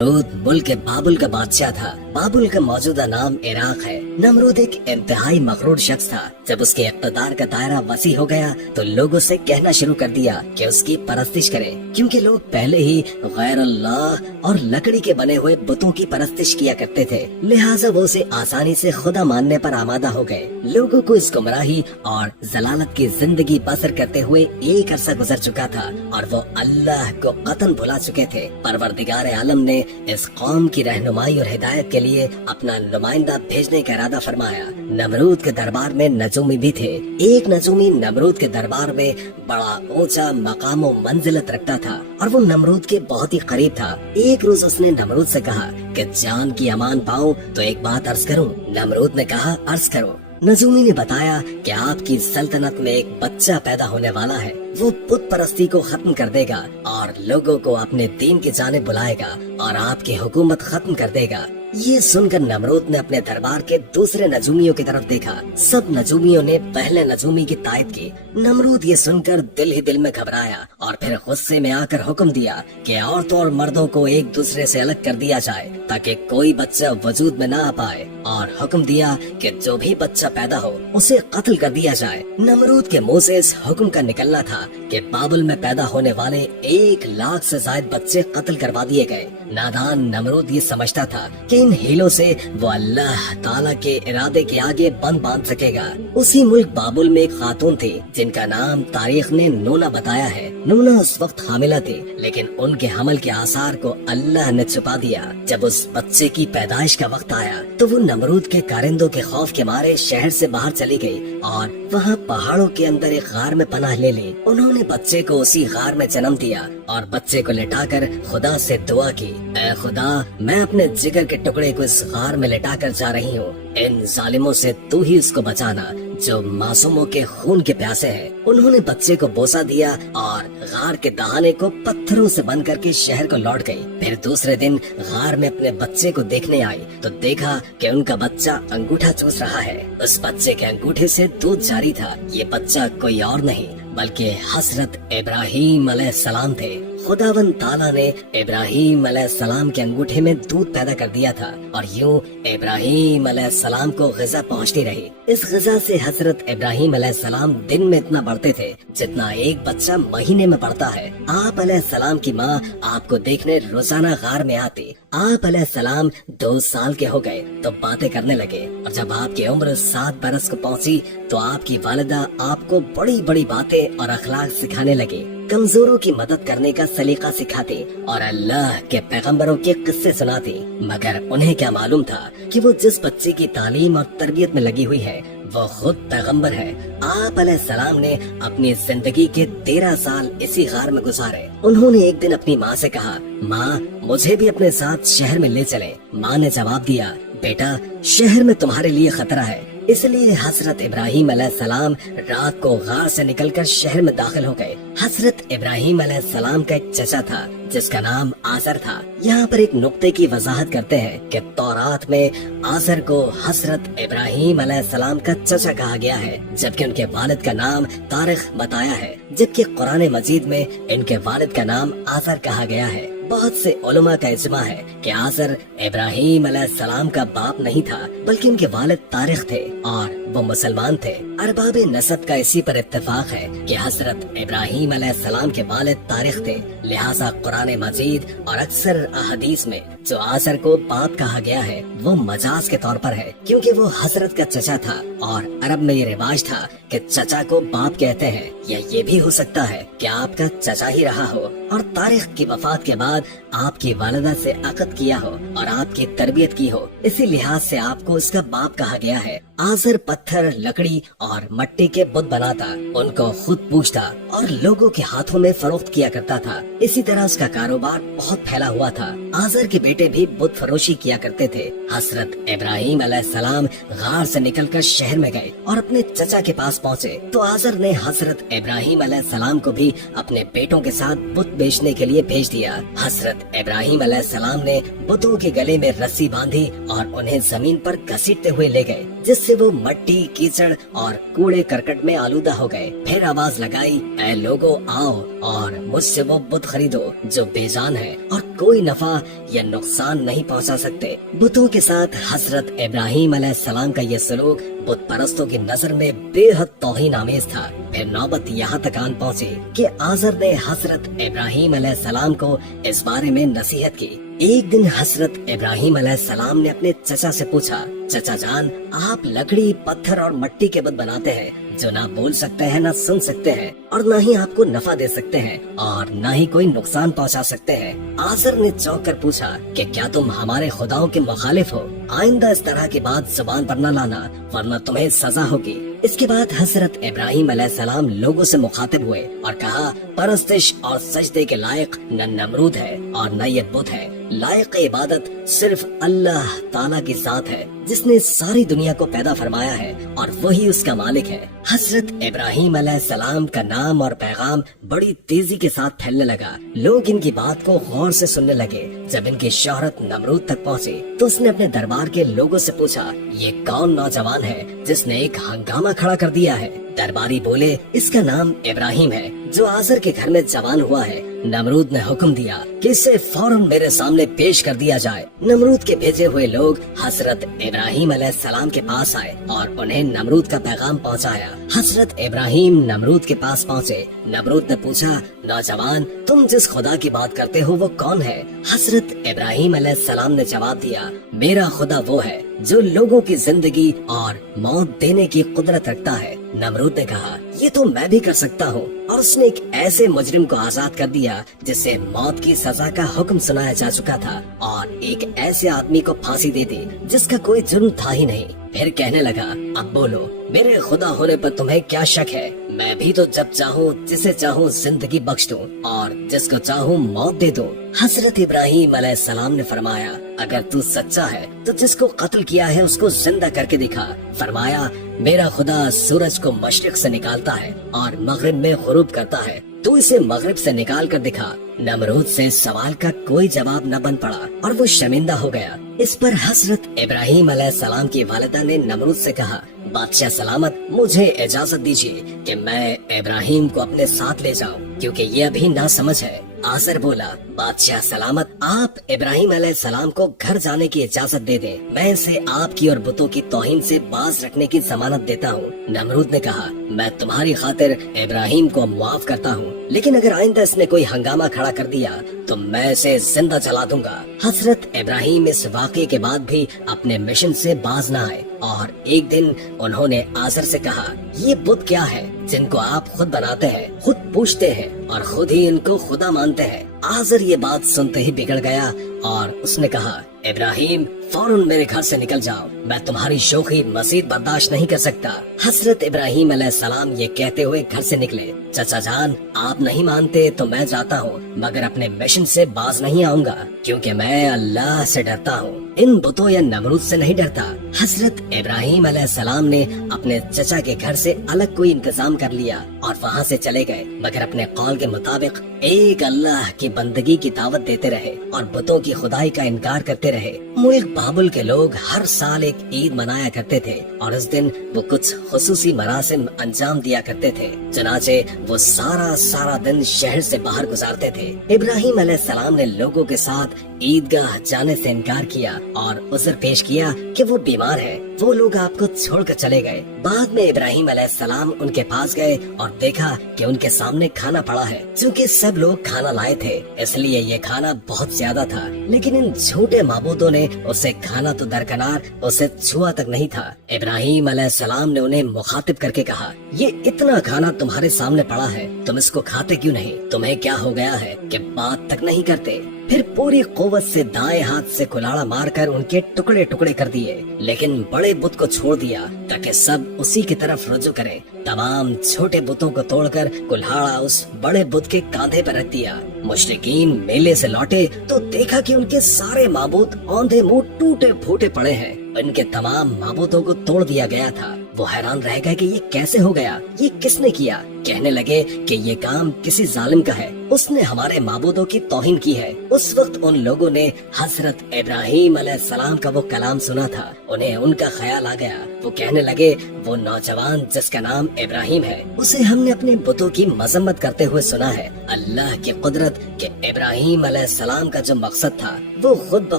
नमरूद मुल्क बाबुल का बादशाह था। बाबुल का मौजूदा नाम इराक है। नमरूद एक इंतहाई मगरूर शख्स था। जब उसके इक़्तिदार का दायरा वसी हो गया तो लोग उससे कहना शुरू कर दिया कि उसकी परस्तिश करें, क्योंकि लोग पहले ही गैर अल्लाह और लकड़ी के बने हुए बुतों की परस्तिश किया करते थे। लिहाजा वो उसे आसानी से खुदा मानने पर आमादा हो गए। लोगों को इस गुमराही और जलालत की जिंदगी बसर करते हुए एक अरसा गुजर चुका था और वो अल्लाह को कतन भुला चुके थे। परवरदिगार आलम ने इस कौम की रहनुमाई और हिदायत के लिए अपना नुमाइंदा भेजने का इरादा फरमाया। नमरूद के दरबार में नजूमी भी थे। एक नजूमी नमरूद के दरबार में बड़ा ऊंचा मकाम व मंजिलत रखता था और वो नमरूद के बहुत ही करीब था। एक रोज उसने नमरूद से कहा कि जान की अमान पाऊं तो एक बात अर्ज करूं। नमरूद ने कहा, अर्ज करो। नजूमी ने बताया कि आपकी सल्तनत में एक बच्चा पैदा होने वाला है। वो बुत परस्ती को खत्म कर देगा और लोगों को अपने दीन की जानिब बुलाएगा और आपकी हुकूमत खत्म कर देगा। ये सुनकर नमरूद ने अपने दरबार के दूसरे नजूमियों की तरफ देखा। सब नजूमियों ने पहले नजूमी की तायद की। नमरूद ये सुनकर दिल ही दिल में घबराया और फिर गुस्से में आकर हुक्म दिया कि औरतों और मर्दों को एक दूसरे से अलग कर दिया जाए ताकि कोई बच्चा वजूद में न आ पाए, और हुक्म दिया कि जो भी बच्चा पैदा हो उसे कत्ल कर दिया जाए। नमरूद के मुंह से इस हुक्म का निकलना था कि बाबुल में पैदा होने वाले 1 लाख से ज्यादा बच्चे कत्ल करवा दिए गए। नादान नमरूद ये समझता था कि इन हीलों से वो अल्लाह ताला के इरादे के आगे बंद बांध सकेगा। उसी मुल्क बाबुल में एक खातून थी जिनका नाम तारीख ने नूना बताया है। नूना उस वक्त हामिला थी, लेकिन उनके हमल के आसार को अल्लाह ने छुपा दिया। जब उस बच्चे की पैदाइश का वक्त आया तो वो नमरूद के कारिंदों के खौफ के मारे शहर से बाहर चली गई और वहाँ पहाड़ों के अंदर एक गार में पनाह ले ली। उन्होंने बच्चे को उसी गार में जन्म दिया और बच्चे को लेटाकर खुदा से दुआ की, ऐ खुदा, मैं अपने जिगर के टुकड़े को इस गार में लेटाकर जा रही हूँ। इन जालिमों से तू ही उसको बचाना जो मासूमों के खून के प्यासे हैं। उन्होंने बच्चे को बोसा दिया और गार के दहाने को पत्थरों से बंद करके शहर को लौट गई। फिर दूसरे दिन गार में अपने बच्चे को देखने आई तो देखा कि उनका बच्चा अंगूठा चूस रहा है। उस बच्चे के अंगूठे से दूध जारी था। ये बच्चा कोई और नहीं बल्कि हजरत इब्राहीम अलैहिस्सलाम थे। खुदावन ताला ने इब्राहीम अलैहिस्सलाम के अंगूठे में दूध पैदा कर दिया था और यूं इब्राहीम अलैहिस्सलाम को ग़िज़ा पहुंचती रही। इस ग़िज़ा से हजरत इब्राहीम अलैहिस्सलाम दिन में इतना बढ़ते थे जितना एक बच्चा महीने में बढ़ता है। आप अलैहिस्सलाम की माँ आपको देखने रोजाना गार में आती। आप अलैहिस्सलाम 2 साल के हो गए तो बातें करने लगे और जब आपकी उम्र 7 बरस को पहुंची तो आपकी वालिदा आपको बड़ी बड़ी बातें और अखलाक सिखाने लगी। कमजोरों की मदद करने का सलीका सिखाती और अल्लाह के पैगंबरों के किस्से सुनाती। मगर उन्हें क्या मालूम था कि वो जिस बच्चे की तालीम और तरबियत में लगी हुई है वो खुद पैगंबर है। आप अलैहिस्सलाम ने अपनी जिंदगी के 13 साल इसी गार में गुजारे। उन्होंने एक दिन अपनी माँ से कहा, माँ, मुझे भी अपने साथ शहर में ले चले। माँ ने जवाब दिया, बेटा, शहर में तुम्हारे लिए खतरा है। इसलिए हजरत इब्राहीम अलैहिस्सलाम रात को गार से निकलकर शहर में दाखिल हो गए। हजरत इब्राहीम अलैहिस्सलाम का एक चचा था जिसका नाम आज़र था। यहाँ पर एक नुक्ते की वजाहत करते हैं कि तौरात में आज़र को हजरत इब्राहीम अलैहिस्सलाम का चचा कहा गया है, जबकि उनके वालिद का नाम तारिख बताया है, जबकि कुरान मजीद में इनके वालिद का नाम आज़र कहा गया है। बहुत से उलमा का इजमा है कि आज़र इब्राहीम अलैहिस्सलाम का बाप नहीं था बल्कि उनके वालिद तारिख थे और वो मुसलमान थे। अरबाब नसब का इसी पर इत्तेफाक है कि हजरत इब्राहीम अलैहिस्सलाम के वालिद तारिख थे। लिहाजा कुरान मजीद और अक्सर अहदीस में जो आज़र को बाप कहा गया है वो मजाज के तौर पर है, क्योंकि वो हजरत का चचा था और अरब में ये रिवाज था कि चचा को बाप कहते हैं। या ये भी हो सकता है कि आपका चचा ही रहा हो और तारिख की वफात के बाद आपकी वालिदा से अक़द किया हो और आपकी तरबियत की हो, इसी लिहाज से आपको उसका बाप कहा गया है। आज़र पत्थर, लकड़ी और मट्टी के बुत बनाता, उनको खुद पूछता और लोगों के हाथों में फरोख्त किया करता था। इसी तरह उसका कारोबार बहुत फैला हुआ था। आज़र के बेटे भी बुत फरोशी किया करते थे। हजरत इब्राहीम अलैहिस्सलाम गार से निकलकर शहर में गए और अपने चचा के पास पहुँचे तो आज़र ने हजरत इब्राहीम अलैहिस्सलाम को भी अपने बेटों के साथ बुत बेचने के लिए भेज दिया। हजरत इब्राहीम अलैहिस्सलाम ने बुतों के गले में रस्सी बांधी और उन्हें जमीन पर घसीटते हुए ले गए, जिससे वो मट्टी, कीचड़ और कूड़े करकट में आलूदा हो गए। फिर आवाज लगाई, ऐ लोगो आओ और मुझसे वो बुत खरीदो जो बेजान है और कोई नफा नफा या नुकसान नहीं पहुंचा सकते। बुतों के साथ हजरत इब्राहिम अलैहिस्सलाम का ये सलूक बुत परस्तों की नजर में बेहद तौहीन आमेज था। फिर नौबत यहाँ तक आन पहुँची कि आज़र ने हजरत इब्राहिम अलैहिस्सलाम को इस बारे में नसीहत की। एक दिन हजरत इब्राहिम अलैहिस्सलाम ने अपने चचा से पूछा, चचा जान, आप लकड़ी, पत्थर और मिट्टी के बुत बनाते हैं जो ना बोल सकते हैं, ना सुन सकते हैं, और ना ही आपको नफा दे सकते हैं और ना ही कोई नुकसान पहुंचा सकते हैं। आज़र ने चौंक कर पूछा कि क्या तुम हमारे खुदाओं के मुखालिफ हो? आइंदा इस तरह की बात जुबान पर न लाना, वरना तुम्हें सजा होगी। इसके बाद हजरत इब्राहिम अलैहिस्सलाम लोगों से मुखातिब हुए और कहा, परस्तिश और सजदे के लायक न नमरूद है और न ये बुत है। लायक इबादत सिर्फ अल्लाह ताला की जात है जिसने सारी दुनिया को पैदा फरमाया है और वही उसका मालिक है। हजरत इब्राहिम अलैहिस्सलाम का नाम और पैगाम बड़ी तेजी के साथ फैलने लगा। लोग इनकी बात को गौर से सुनने लगे। जब इनकी शोहरत नमरूद तक पहुंची तो उसने अपने दरबार के लोगों से पूछा, ये कौन नौजवान है जिसने एक हंगामा खड़ा कर दिया है? दरबारी बोले, इसका नाम इब्राहिम है जो आज़र के घर में जवान हुआ है। नमरूद ने हुक्म दिया कि इसे फौरन मेरे सामने पेश कर दिया जाए। नमरूद के भेजे हुए लोग हजरत इब्राहिम अलैहिस्सलाम के पास आए और उन्हें नमरूद का पैगाम पहुंचाया। हजरत इब्राहिम नमरूद के पास पहुंचे। नमरूद ने पूछा, नौजवान, तुम जिस खुदा की बात करते हो वो कौन है? हजरत इब्राहिम अलैहिस्सलाम ने जवाब दिया, मेरा खुदा वो है जो लोगों की जिंदगी और मौत देने की कुदरत रखता है। नमरूद ने कहा, ये तो मैं भी कर सकता हूँ, और उसने एक ऐसे मुजरिम को आजाद कर दिया जिसे मौत की सजा का हुक्म सुनाया जा चुका था और एक ऐसे आदमी को फांसी दे दी जिसका कोई जुर्म था ही नहीं। फिर कहने लगा, अब बोलो, मेरे खुदा होने पर तुम्हें क्या शक है? मैं भी तो जब चाहूँ जिसे चाहूँ जिंदगी बख्श दूं और जिसको चाहूँ मौत दे दूं। हजरत इब्राहिम अलैहिस्सलाम ने फरमाया, अगर तू सच्चा है तो जिसको कत्ल किया है उसको जिंदा करके दिखा। फरमाया, मेरा खुदा सूरज को मशरिक से निकालता है और मगरिब में गुरूब करता है, तू इसे मगरिब से निकाल कर दिखा। नमरूद से सवाल का कोई जवाब न बन पड़ा और वो शर्मिंदा हो गया। इस पर हजरत इब्राहिम अलैहिस्सलाम की वालिदा ने नमरूद से कहा, बादशाह सलामत, मुझे इजाजत दीजिए कि मैं इब्राहिम को अपने साथ ले जाऊं, क्योंकि ये अभी ना समझ है। आज़र बोला, बादशाह सलामत, आप इब्राहिम अलैहिस्सलाम को घर जाने की इजाजत दे दें। मैं इसे आपकी और बुतों की तौहीन से बाज रखने की जमानत देता हूँ। नमरूद ने कहा, मैं तुम्हारी खातिर इब्राहिम को माफ करता हूँ, लेकिन अगर आइंदा इसने कोई हंगामा खड़ा कर दिया तो मैं इसे जिंदा जला दूंगा। हजरत इब्राहिम इस वाक़े के बाद भी अपने मिशन से बाज न आए और एक दिन उन्होंने आज़र से कहा, ये बुत क्या है जिनको आप खुद बनाते हैं, खुद पूछते हैं और खुद ही इनको खुदा मानते हैं? आज़र ये बात सुनते ही बिगड़ गया और उसने कहा, इब्राहिम, फौरन मेरे घर से निकल जाओ, मैं तुम्हारी शोखी मजीद बर्दाश्त नहीं कर सकता। हजरत इब्राहिम अलैहिस्सलाम ये कहते हुए घर से निकले। चचा जान, आप नहीं मानते तो मैं जाता हूँ, मगर अपने मिशन से बाज नहीं आऊंगा, क्योंकि मैं अल्लाह से डरता हूँ, इन बुतों या नमरूद से नहीं डरता। हजरत इब्राहिम अलैहिस्सलाम ने अपने चचा के घर से अलग कोई इंतजाम कर लिया और वहाँ से चले गए, मगर अपने कौल के मुताबिक एक अल्लाह की बंदगी की दावत देते रहे और बुतों की खुदाई का इनकार करते रहे। मुल्क बाबुल के लोग हर साल एक ईद मनाया करते थे और उस दिन वो कुछ खुसूसी मरासिम अंजाम दिया करते थे। चनाचे वो सारा दिन शहर से बाहर गुजारते थे। इब्राहिम अलैहिस्सलाम ने लोगों के साथ ईदगाह जाने से इनकार किया और उज़र पेश किया कि वो बीमार है। वो लोग आपको छोड़कर चले गए। बाद में इब्राहिम अलैहिस्सलाम उनके पास गए और देखा कि उनके सामने खाना पड़ा है। चूँकि सब लोग खाना लाए थे इसलिए ये खाना बहुत ज्यादा था, लेकिन इन झूठे माबूदों ने उसे खाना तो दरकिनार उसे छुआ तक नहीं था। इब्राहिम अलैहिस्सलाम ने उन्हें मुखातिब करके कहा, ये इतना खाना तुम्हारे सामने पड़ा है, तुम इसको खाते क्यों नहीं? तुम्हें क्या हो गया है कि बात तक नहीं करते? फिर पूरी कुव्वत से दाएं हाथ से कुल्हाड़ा मारकर उनके टुकड़े टुकड़े कर दिए, लेकिन बड़े बुत को छोड़ दिया ताकि सब उसी की तरफ रुजू करें। तमाम छोटे बुतों को तोड़कर कुल्हाड़ा उस बड़े बुत के कांधे पर रख दिया। मुशरिकीन मेले से लौटे तो देखा कि उनके सारे माबूद औंधे मुंह टूटे फूटे पड़े हैं। इनके तमाम माबूदों को तोड़ दिया गया था। वो हैरान रह गए कि ये कैसे हो गया, ये किसने किया? कहने लगे कि ये काम किसी जालिम का है, उसने हमारे माबूदों की तौहीन की है। उस वक्त उन लोगों ने हजरत इब्राहिम अलैहिस्सलाम का वो कलाम सुना था, उन्हें उनका ख्याल आ गया। वो कहने लगे, वो नौजवान जिसका नाम इब्राहिम है, उसे हमने अपने बुतों की मजम्मत करते हुए सुना है। अल्लाह की कुदरत के इब्राहिम अलैहिस्सलाम का जो मकसद था वो खुद ब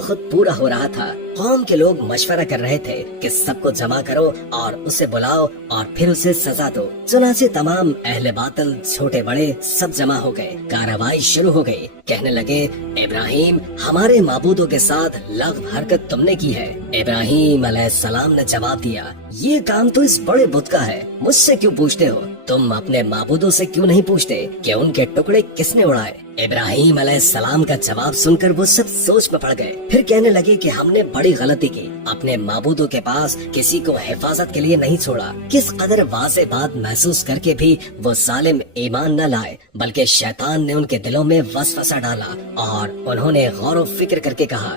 खुद पूरा हो रहा था। कौम के लोग मशवरा कर रहे थे कि सबको जमा करो और उसे बुलाओ और फिर उसे सजा दो। चुनाचे तमाम अहले बातिल छोटे बड़े सब जमा हो गए, कार्रवाई शुरू हो गई। कहने लगे, इब्राहिम हमारे माबूदों के साथ लग़्व हरकत तुमने की है। इब्राहिम अलैहिस्सलाम ने जवाब दिया, ये काम तो इस बड़े बुत का है, मुझसे क्यों पूछते हो? तुम अपने माबूदों से क्यों नहीं पूछते कि उनके टुकड़े किसने उड़ाए? इब्राहिम अलैहिस्सलाम का जवाब सुनकर वो सब सोच में पड़ गए। फिर कहने लगे कि हमने बड़ी गलती की, अपने माबूदों के पास किसी को हिफाजत के लिए नहीं छोड़ा। किस कदर वाज़ेह बात महसूस करके भी वो जालिम ईमान न लाए, बल्कि शैतान ने उनके दिलों में वसवसा डाला और उन्होंने गौर फिक्र करके कहा,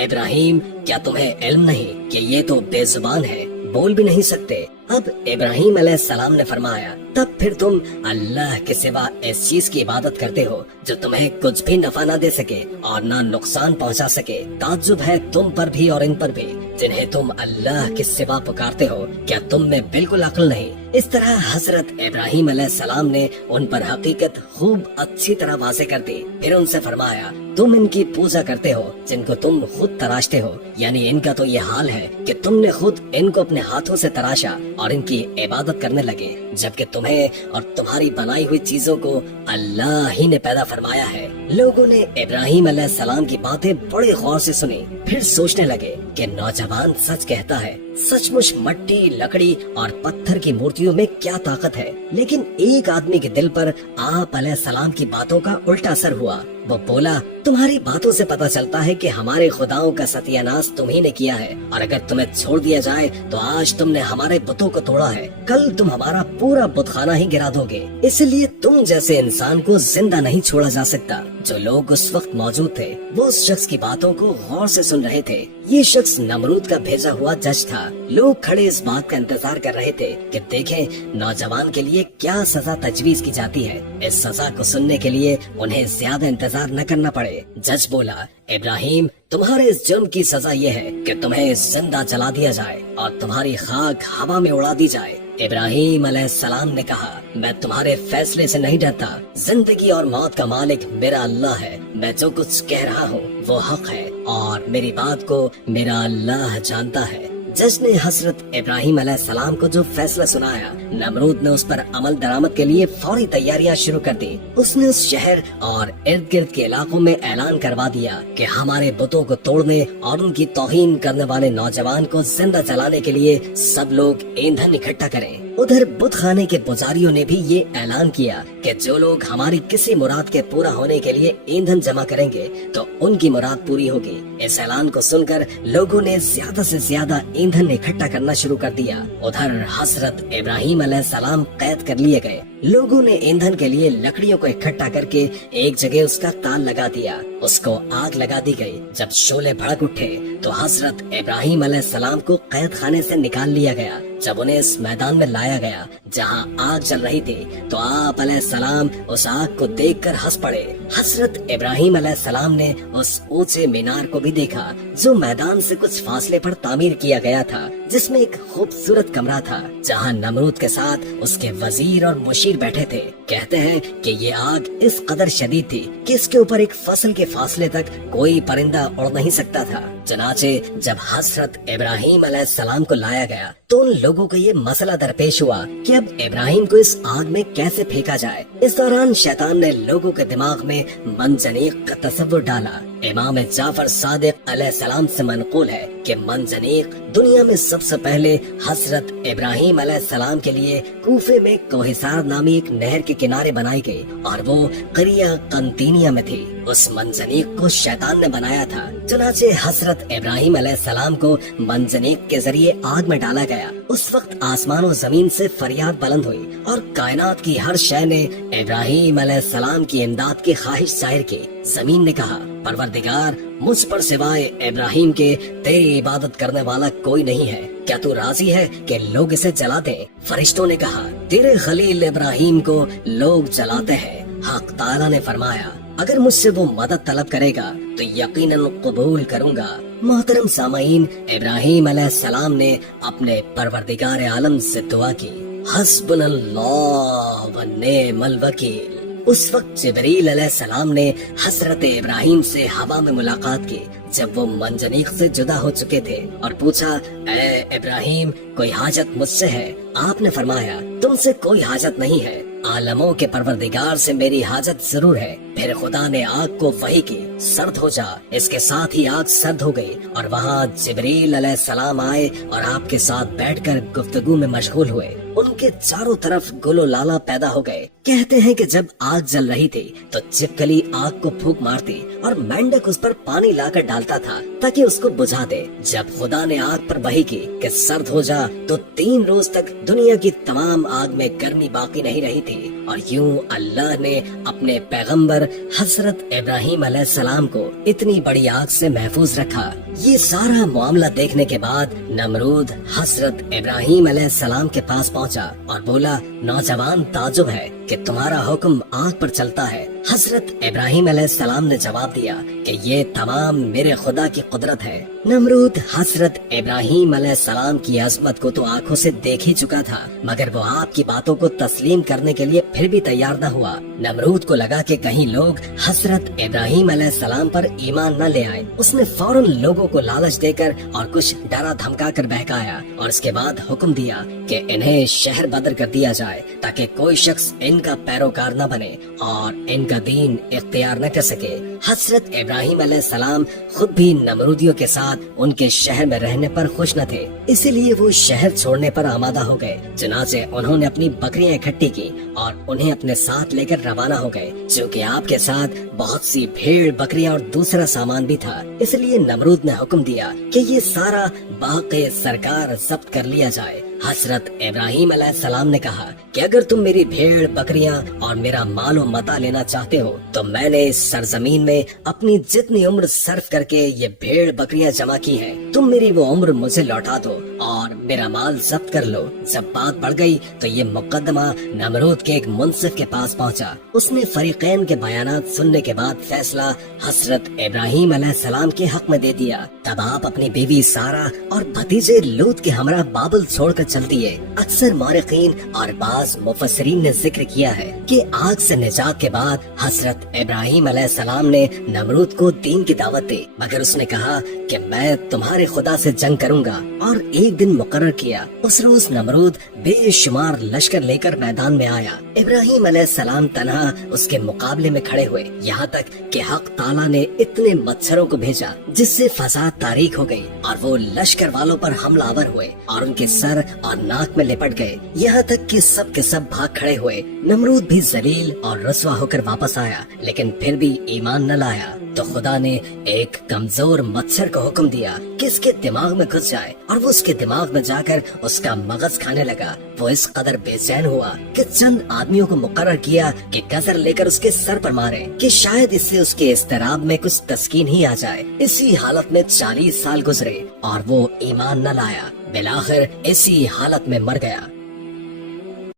इब्राहिम क्या तुम्हें इल्म नहीं कि ये तो बेजुबान है, बोल भी नहीं सकते? अब इब्राहिम अलैहिस्सलाम ने फरमाया, तब फिर तुम अल्लाह के सिवा इस चीज की इबादत करते हो जो तुम्हें कुछ भी नफा ना दे सके और ना नुकसान पहुंचा सके। ताज्जुब है तुम पर भी और इन पर भी, जिन्हें तुम अल्लाह के सिवा पुकारते हो। क्या तुम में बिल्कुल अक्ल नहीं? इस तरह हजरत इब्राहिम अलैहिस्सलाम ने उन पर हकीकत खूब अच्छी तरह वाज़ेह कर दी। फिर उनसे फरमाया, तुम इनकी पूजा करते हो जिनको तुम खुद तराशते हो, यानी इनका तो ये हाल है कि तुमने खुद इनको अपने हाथों से तराशा और इनकी इबादत करने लगे, जबकि तुम्हें और तुम्हारी बनाई हुई चीजों को अल्लाह ही ने पैदा फरमाया है। लोगों ने इब्राहिम अलैहिस्सलाम की बातें बड़े गौर से सुनी, फिर सोचने लगे कि नौजवान सच कहता है। सचमुच मट्टी, लकड़ी और पत्थर की मूर्तियों में क्या ताकत है। लेकिन एक आदमी के दिल पर आप अलैहिस्सलाम की बातों का उल्टा असर हुआ। वो बोला, तुम्हारी बातों से पता चलता है कि हमारे खुदाओं का सत्यानाश तुम ही ने किया है, और अगर तुम्हें छोड़ दिया जाए तो आज तुमने हमारे बुतों को तोड़ा है, कल तुम हमारा पूरा बुतखाना ही गिरा दोगे। इसलिए तुम जैसे इंसान को जिंदा नहीं छोड़ा जा सकता। जो लोग उस वक्त मौजूद थे वो उस शख्स की बातों को गौर से सुन रहे थे। ये शख्स नमरूद का भेजा हुआ जज था। लोग खड़े इस बात का इंतजार कर रहे थे कि देखें नौजवान के लिए क्या सजा तजवीज की जाती है। इस सजा को सुनने के लिए उन्हें ज्यादा इंतजार न करना पड़े। जज बोला, इब्राहिम तुम्हारे इस जुर्म की सजा ये है कि तुम्हें जिंदा जला दिया जाए और तुम्हारी खाक हवा में उड़ा दी जाए। इब्राहिम अलैहिस्सलाम ने कहा, मैं तुम्हारे फैसले से नहीं डरता। जिंदगी और मौत का मालिक मेरा अल्लाह है। मैं जो कुछ कह रहा हूँ वो हक है और मेरी बात को मेरा अल्लाह जानता है। जज ने हजरत इब्राहिम अलैहिस्सलाम को जो फैसला सुनाया, नमरूद ने उस पर अमल दरामद के लिए फौरी तैयारियां शुरू कर दी। उसने उस शहर और इर्द गिर्द के इलाकों में ऐलान करवा दिया कि हमारे बुतों को तोड़ने और उनकी तौहीन करने वाले नौजवान को जिंदा जलाने के लिए सब लोग ईंधन इकट्ठा करें। उधर बुत खाने के पुजारियों ने भी ये ऐलान किया कि जो लोग हमारी किसी मुराद के पूरा होने के लिए ईंधन जमा करेंगे तो उनकी मुराद पूरी होगी। इस ऐलान को सुनकर लोगों ने ज्यादा से ज्यादा ईंधन इकट्ठा करना शुरू कर दिया। उधर हजरत इब्राहिम अलैहिस्सलाम कैद कर लिए गए। लोगों ने ईंधन के लिए लकड़ियों को इकट्ठा करके एक जगह उसका ताल लगा दिया। उसको आग लगा दी गई। जब शोले भड़क उठे तो हजरत इब्राहिम अलैहिस्सलाम को कैद खाने से निकाल लिया गया। जब उन्हें इस मैदान में लाया गया जहां आग जल रही थी तो आप अलैहिस्सलाम उस आग को देखकर हंस पड़े। हजरत इब्राहिम अलैहिस्सलाम ने उस ऊंचे मीनार को भी देखा जो मैदान से कुछ फासले पर तामीर किया गया था, जिसमें एक खूबसूरत कमरा था जहां नमरूद के साथ उसके वजीर और मुशीर बैठे थे। कहते हैं कि ये आग इस कदर शदीद थी कि इसके ऊपर एक फसल के फासले तक कोई परिंदा उड़ नहीं सकता था। चनाचे जब हजरत इब्राहिम अलैहिस्सलाम को लाया गया तो उन लोगों को ये मसला दरपेश हुआ कि अब इब्राहिम को इस आग में कैसे फेंका जाए। इस दौरान शैतान ने लोगों के दिमाग में मंजनीक का तस्वुर डाला। इमाम जाफर सादिक अलैहिस्सलाम से मनकूल है कि मंजनीक दुनिया में सबसे पहले हजरत इब्राहिम अलैहिस्सलाम के लिए कूफे में कोहिसार नामी एक नहर के किनारे बनाई गई और वो करिया कंतीनिया में थी। उस मंजनीक को शैतान ने बनाया था। चुनाचे हजरत इब्राहिम अलैहिस्सलाम को मंजनीक के जरिए आग में डाला गया। उस वक्त आसमान और जमीन से फरियाद बुलंद हुई और कायनात की हर शय ने इब्राहिम अलैहिस्सलाम की इमदाद की ख्वाहिश जाहिर की। जमीन ने कहा, परवरदिगार, मुझ पर सिवाय इब्राहिम के तेरी इबादत करने वाला कोई नहीं है, क्या तू राजी है कि लोग इसे जला दें? फरिश्तों ने कहा, तेरे खलील इब्राहिम को लोग जलाते हैं। हक ताला ने फरमाया, अगर मुझसे वो मदद तलब करेगा तो यकीनन कबूल करूंगा। मोहतरम सामाईन, इब्राहिम अलैहिस्सलाम ने अपने परवरदिगार आलम से दुआ की, हस्बुनल्लाह व निअमल वकील। उस वक्त जिब्रील अलैहिस्सलाम ने हजरत इब्राहिम से हवा में मुलाकात की जब वो मंजनीक से जुदा हो चुके थे और पूछा, ए इब्राहिम, कोई हाजत मुझसे है? आपने फरमाया, तुमसे कोई हाजत नहीं है, आलमों के परवरदिगार से मेरी हाजत जरूर है। फिर खुदा ने आग को वही की, सर्द हो जा। इसके साथ ही आग सर्द हो गई और वहाँ जिब्रील अलैहिस्सलाम आए और आपके साथ बैठकर गुफ्तगू में मशगूल हुए। उनके चारों तरफ गुलो लाला पैदा हो गए। कहते हैं कि जब आग जल रही थी तो छिपकली आग को फूंक मारती और मेंढक उस पर पानी लाकर डालता था ताकि उसको बुझा दे। जब खुदा ने आग पर वही की कि सर्द हो जा तो 3 रोज तक दुनिया की तमाम आग में गर्मी बाकी नहीं रही थी। और यूं अल्लाह ने अपने पैगंबर हजरत इब्राहिम अलैहिस्सलाम को इतनी बड़ी आग से महफूज रखा। ये सारा मामला देखने के बाद नमरूद हजरत इब्राहिम अलैहिस्सलाम के पास पहुंचा और बोला, नौजवान, ताजुब है कि तुम्हारा हुक्म आग पर चलता है। हजरत इब्राहिम अलैहिस्सलाम ने जवाब दिया कि ये तमाम मेरे खुदा की कुदरत है। नमरूद हजरत इब्राहिम अलैहिस्सलाम की अजमत को तो आंखों से देख ही चुका था, मगर वो आपकी बातों को तस्लीम करने के लिए फिर भी तैयार न हुआ। नमरूद को लगा कि कहीं लोग हजरत इब्राहिम अलैहिस्सलाम पर ईमान न ले आए। उसने फौरन लोगों को लालच देकर और कुछ डरा धमका कर बहकाया और इसके बाद हुक्म दिया कि इन्हें शहर बदर कर दिया जाए ताकि कोई शख्स इनका पैरोकार न बने और इनका दीन इख्तियार न कर सके। हजरत इब्राहिम अलैहिस्सलाम खुद भी नमरूदियों के साथ उनके शहर में रहने पर खुश न थे, इसीलिए वो शहर छोड़ने पर आमादा हो गए। चुनाचे उन्होंने अपनी बकरियां इकट्ठी की और उन्हें अपने साथ लेकर रवाना हो गए। चूँकि आपके साथ बहुत सी भेड़, बकरियां और दूसरा सामान भी था, इसलिए नमरूद ने हुक्म दिया कि ये सारा बाक़े सरकार जब्त कर लिया जाए। हजरत इब्राहिम अलैहिस्सलाम ने कहा कि अगर तुम मेरी भेड़, बकरियां और मेरा मालो मता लेना चाहते हो तो मैंने इस सरजमीन में अपनी जितनी उम्र सर्फ करके ये भेड़ बकरियां जमा की है, तुम मेरी वो उम्र मुझे लौटा दो और मेरा माल जब्त कर लो। जब बात बढ़ गई तो ये मुकदमा नमरूद के एक मुंसिफ के पास पहुंचा। उसने फरीकैन के बयानात सुनने के बाद फैसला हजरत इब्राहिम अलैहिस्सलाम के हक में दे दिया। तब आप अपनी बीवी सारा और भतीजे लूत के हमरा बाबुल छोड़कर चल दिए। अक्सर मौरिकीन और बाज मुफस्सिरीन ने जिक्र किया है कि आग से निजात के बाद हजरत इब्राहिम अलैहिस्सलाम ने नमरूद को दीन की दावत दी, मगर उसने कहा कि मैं तुम्हारे खुदा से जंग करूंगा और एक दिन मुकर्रर किया। उस रोज नमरूद बेशुमार लश्कर लेकर मैदान में आया। इब्राहिम अलैहिस्सलाम तन्हा उसके मुकाबले में खड़े हुए, यहाँ तक कि हक ताला ने इतने मच्छरों को भेजा जिससे फजा तारीख हो गई और वो लश्कर वालों पर हमलावर हुए और उनके सर और नाक में लिपट गए, यहाँ तक कि सब के सब भाग खड़े हुए। नमरूद भी जलील और रस्वा होकर वापस आया, लेकिन फिर भी ईमान न लाया। तो खुदा ने एक कमजोर मच्छर को हुक्म दिया कि इसके दिमाग में घुस जाए और वो उसके दिमाग में जाकर उसका मगज खाने लगा। वो इस कदर बेचैन हुआ कि चंद आदमियों को मुकर्रर किया कि गजर लेकर उसके सर पर मारे कि शायद इससे उसके इस्तिराब में कुछ तस्कीन ही आ जाए। इसी हालत में 40 साल गुजरे और वो ईमान न लाया। बिलाखिर इसी हालत में मर गया।